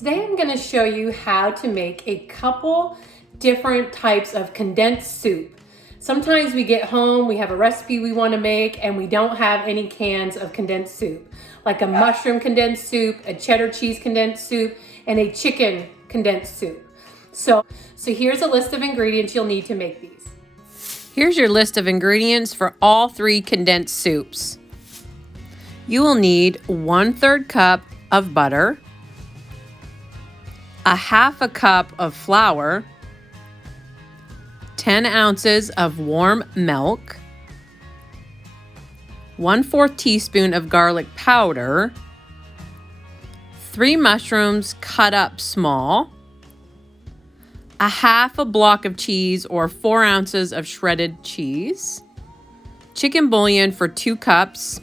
Today I'm going to show you how to make a couple different types of condensed soup. Sometimes we get home, we have a recipe we want to make, and we don't have any cans of condensed soup, like a mushroom condensed soup, a cheddar cheese condensed soup, and a chicken condensed soup. So here's a list of ingredients you'll need to make these. Here's your list of ingredients for all three condensed soups. You will need 1/3 cup of butter, a 1/2 cup of flour, 10 ounces of warm milk, 1/4 teaspoon of garlic powder, 3 mushrooms cut up small, a 1/2 block of cheese or 4 ounces of shredded cheese, chicken bouillon for 2 cups.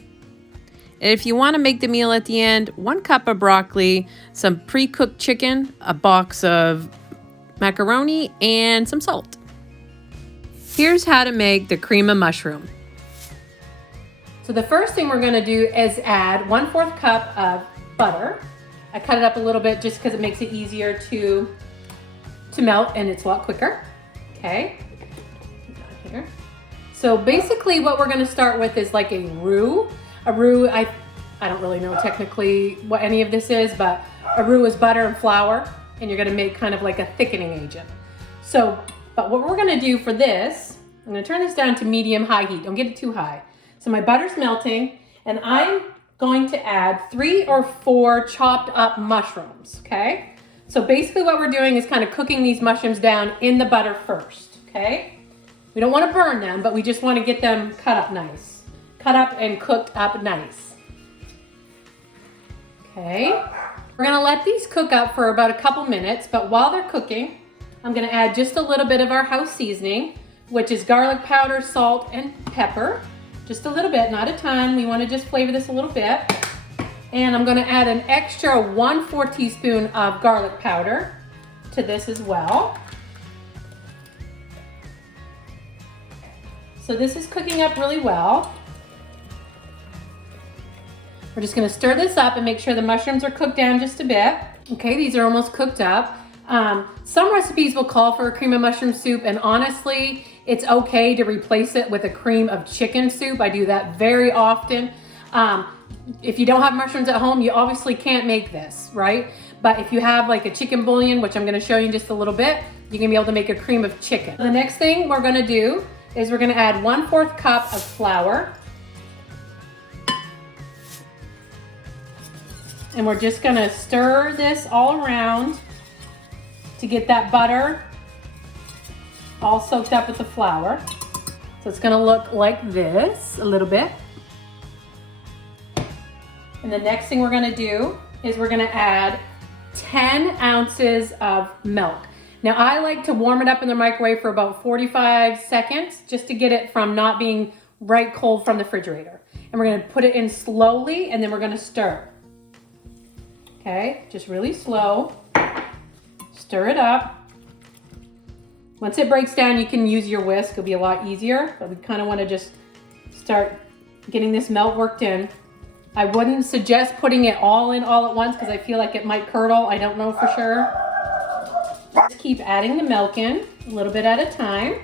And if you want to make the meal at the end, 1 cup of broccoli, some pre-cooked chicken, a box of macaroni, and some salt. Here's how to make the cream of mushroom. So the first thing we're going to do is add 1/4 cup of butter. I cut it up a little bit just because it makes it easier to melt and it's a lot quicker. Okay. Here. So basically what we're going to start with is like a roux. A roux, I don't really know technically what any of this is, but a roux is butter and flour, and you're going to make kind of like a thickening agent. But what we're going to do for this, I'm going to turn this down to medium-high heat. Don't get it too high. So my butter's melting, and I'm going to add 3 or 4 chopped up mushrooms, okay? So basically what we're doing is kind of cooking these mushrooms down in the butter first, okay? We don't want to burn them, but we just want to get them cut up nice. Cut up and cooked up nice. Okay, we're gonna let these cook up for about a couple minutes, but while they're cooking, I'm gonna add just a little bit of our house seasoning, which is garlic powder, salt, and pepper. Just a little bit, not a ton. We wanna just flavor this a little bit. And I'm gonna add an extra 1/4 teaspoon of garlic powder to this as well. So this is cooking up really well. We're just gonna stir this up and make sure the mushrooms are cooked down just a bit. Okay, these are almost cooked up. Some recipes will call for a cream of mushroom soup, and honestly, it's okay to replace it with a cream of chicken soup. I do that very often. If you don't have mushrooms at home, you obviously can't make this, right? But if you have like a chicken bouillon, which I'm gonna show you in just a little bit, you're gonna be able to make a cream of chicken. The next thing we're gonna do is we're gonna add 1/4 cup of flour. And we're just gonna stir this all around to get that butter all soaked up with the flour. So it's gonna look like this a little bit. And the next thing we're gonna do is we're gonna add 10 ounces of milk. Now I like to warm it up in the microwave for about 45 seconds just to get it from not being right cold from the refrigerator. And we're gonna put it in slowly, and then we're gonna stir. Okay, just really slow. Stir it up. Once it breaks down, you can use your whisk. It'll be a lot easier, but we kind of want to just start getting this melt worked in. I wouldn't suggest putting it all in all at once because I feel like it might curdle. I don't know for sure. Just keep adding the milk in a little bit at a time.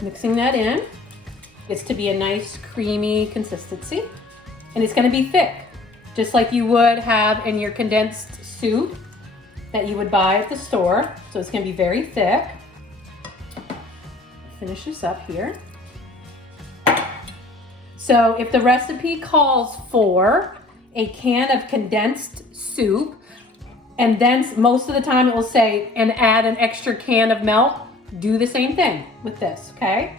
Mixing that in. It's to be a nice creamy consistency, and it's going to be thick, just like you would have in your condensed soup that you would buy at the store. So it's gonna be very thick. Finish this up here. So if the recipe calls for a can of condensed soup, and then most of the time it will say, and add an extra can of milk, do the same thing with this, okay?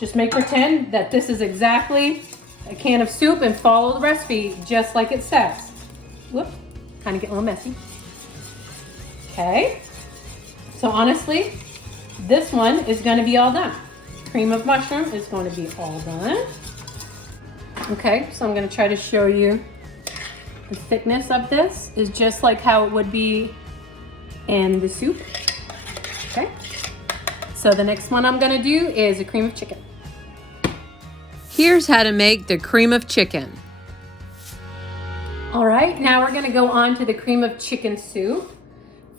Just make pretend that this is exactly a can of soup and follow the recipe just like it says. Whoop, kind of get a little messy. Okay, so honestly, this one is going to be all done. Cream of mushroom is going to be all done. Okay, so I'm going to try to show you the thickness of this is just like how it would be in the soup. Okay, so the next one I'm going to do is a cream of chicken. Here's how to make the cream of chicken. All right, now we're gonna go on to the cream of chicken soup.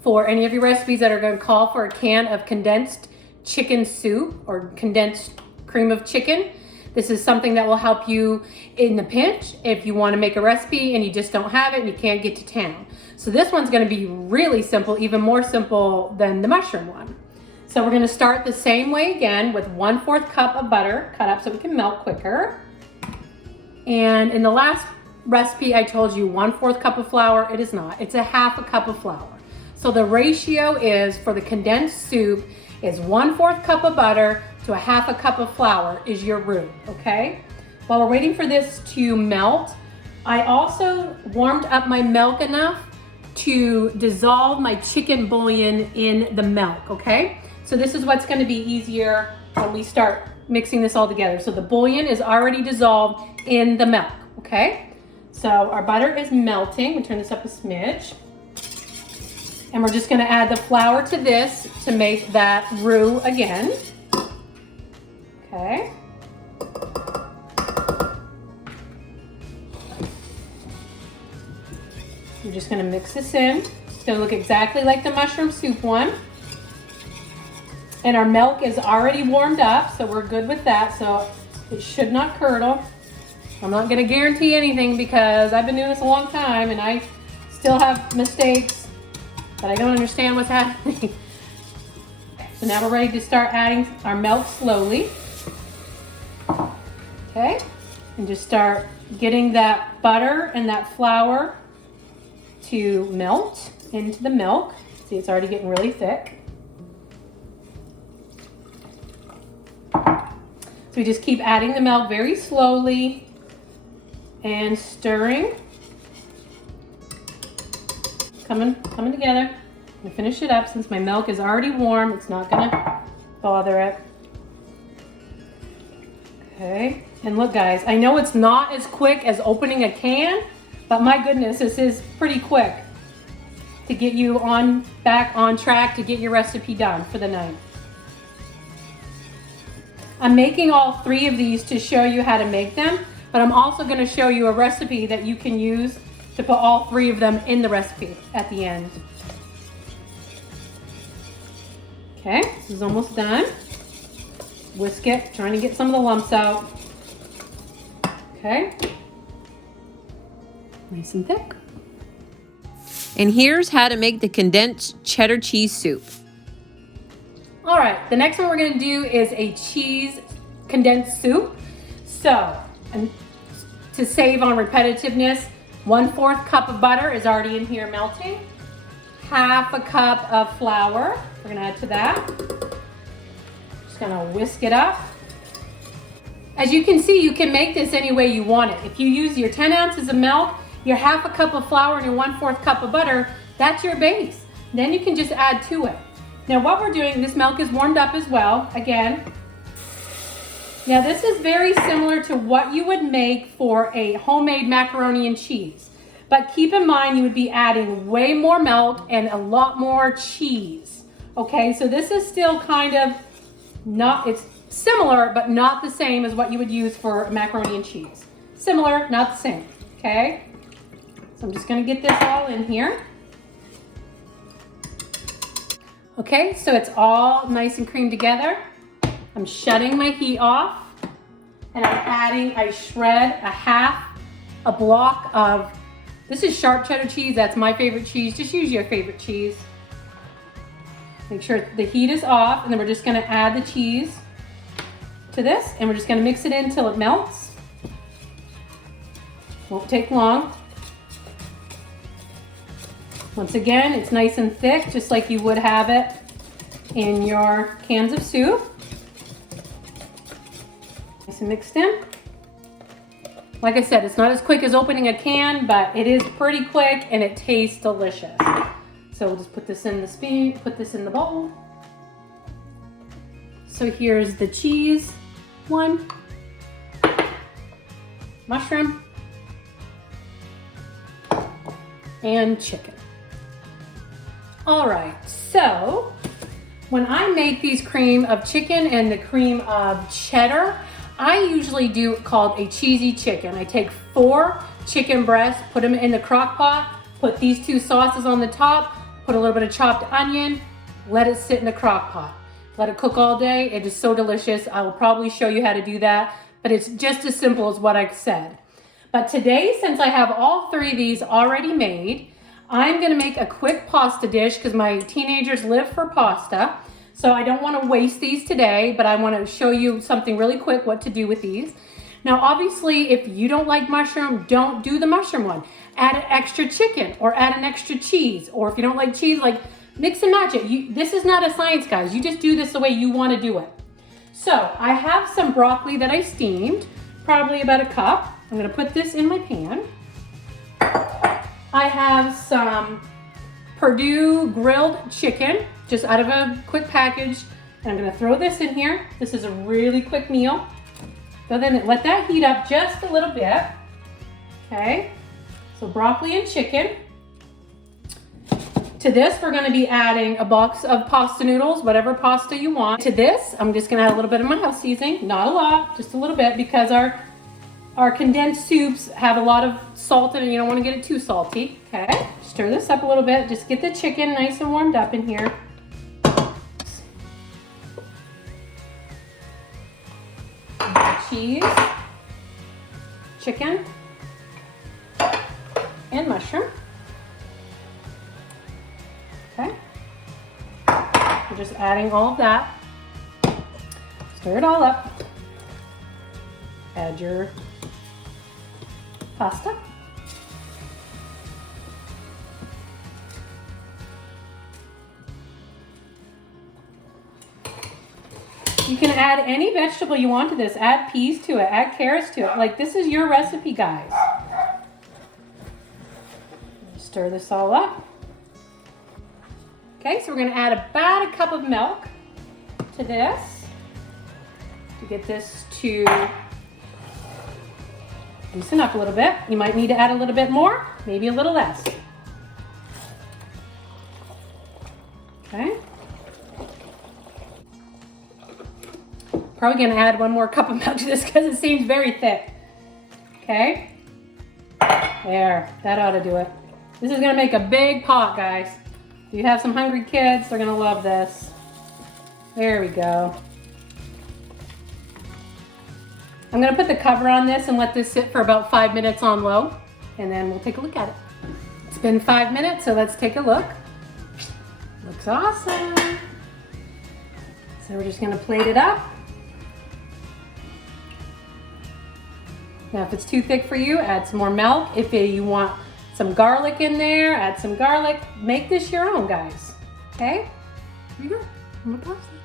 For any of your recipes that are gonna call for a can of condensed chicken soup or condensed cream of chicken, this is something that will help you in the pinch if you wanna make a recipe and you just don't have it and you can't get to town. So this one's gonna be really simple, even more simple than the mushroom one. So we're gonna start the same way again with 1/4 cup of butter cut up so we can melt quicker. And in the last recipe, I told you 1/4 cup of flour. It is not, it's a 1/2 cup of flour. So the ratio is for the condensed soup is 1/4 cup of butter to a 1/2 cup of flour is your roux, okay? While we're waiting for this to melt, I also warmed up my milk enough to dissolve my chicken bouillon in the milk, okay? So this is what's gonna be easier when we start mixing this all together. So the bouillon is already dissolved in the milk, okay? So our butter is melting. We turn this up a smidge. And we're just gonna add the flour to this to make that roux again. Okay. We're just gonna mix this in. It's gonna look exactly like the mushroom soup one. And our milk is already warmed up, so we're good with that. So it should not curdle. I'm not gonna guarantee anything because I've been doing this a long time and I still have mistakes, but I don't understand what's happening. So now we're ready to start adding our milk slowly. Okay, and just start getting that butter and that flour to melt into the milk. See, it's already getting really thick. So we just keep adding the milk very slowly and stirring. Coming together. I'm gonna finish it up since my milk is already warm. It's not gonna bother it. Okay, and look guys, I know it's not as quick as opening a can, but my goodness, this is pretty quick to get you back on track to get your recipe done for the night. I'm making all 3 of these to show you how to make them, but I'm also going to show you a recipe that you can use to put all 3 of them in the recipe at the end. Okay, this is almost done. Whisk it, trying to get some of the lumps out. Okay. Nice and thick. And here's how to make the condensed cheddar cheese soup. All right, the next one we're gonna do is a cheese condensed soup. So, and to save on repetitiveness, 1/4 cup of butter is already in here melting. 1/2 cup of flour, we're gonna add to that. Just gonna whisk it up. As you can see, you can make this any way you want it. If you use your 10 ounces of milk, your 1/2 cup of flour and your 1/4 cup of butter, that's your base. Then you can just add to it. Now what we're doing, this milk is warmed up as well, again. Now this is very similar to what you would make for a homemade macaroni and cheese. But keep in mind you would be adding way more milk and a lot more cheese. Okay, so this is still kind of not, it's similar, but not the same as what you would use for macaroni and cheese. Similar, not the same, okay? So I'm just gonna get this all in here. Okay, so it's all nice and creamed together. I'm shutting my heat off and I shred a block of, this is sharp cheddar cheese, that's my favorite cheese. Just use your favorite cheese. Make sure the heat is off and then we're just gonna add the cheese to this and we're just gonna mix it in until it melts. Won't take long. Once again, it's nice and thick, just like you would have it in your cans of soup. Nice and mixed in. Like I said, it's not as quick as opening a can, but it is pretty quick and it tastes delicious. So we'll just put this in the spoon, put this in the bowl. So here's the cheese one, mushroom, and chicken. All right, so when I make these cream of chicken and the cream of cheddar, I usually do called a cheesy chicken. I take 4 chicken breast, put them in the crock pot, put these two sauces on the top, put a little bit of chopped onion, let it sit in the crock pot. Let it cook all day. It is so delicious. I will probably show you how to do that, but it's just as simple as what I said. But today, since I have all three of these already made, I'm gonna make a quick pasta dish because my teenagers live for pasta. So I don't wanna waste these today, but I wanna show you something really quick what to do with these. Now, obviously, if you don't like mushroom, don't do the mushroom one. Add an extra chicken or add an extra cheese. Or if you don't like cheese, like mix and match it. This is not a science, guys. You just do this the way you wanna do it. So I have some broccoli that I steamed, probably about a cup. I'm gonna put this in my pan. I have some Perdue grilled chicken, just out of a quick package. And I'm gonna throw this in here. This is a really quick meal. So then let that heat up just a little bit. Okay, so broccoli and chicken. To this, we're gonna be adding a box of pasta noodles, whatever pasta you want. To this, I'm just gonna add a little bit of my house seasoning, not a lot, just a little bit, because our condensed soups have a lot of salt in it. You don't want to get it too salty. Okay, stir this up a little bit. Just get the chicken nice and warmed up in here. Cheese, chicken, and mushroom. Okay, we're just adding all of that. Stir it all up. Add your pasta. You can add any vegetable you want to this. Add peas to it, add carrots to it. Like, this is your recipe, guys. Stir this all up. Okay, so we're gonna add about a cup of milk to this to get this to loosen up a little bit. You might need to add a little bit more, maybe a little less. Okay. Probably gonna add one more cup of milk to this because it seems very thick. Okay. There, that ought to do it. This is gonna make a big pot, guys. If you have some hungry kids, they're gonna love this. There we go. I'm gonna put the cover on this and let this sit for about 5 minutes on low, and then we'll take a look at it. It's been 5 minutes, so let's take a look. Looks awesome. So we're just gonna plate it up. Now, if it's too thick for you, add some more milk. If you want some garlic in there, add some garlic. Make this your own, guys. Okay? Here you go. I'm gonna pause it.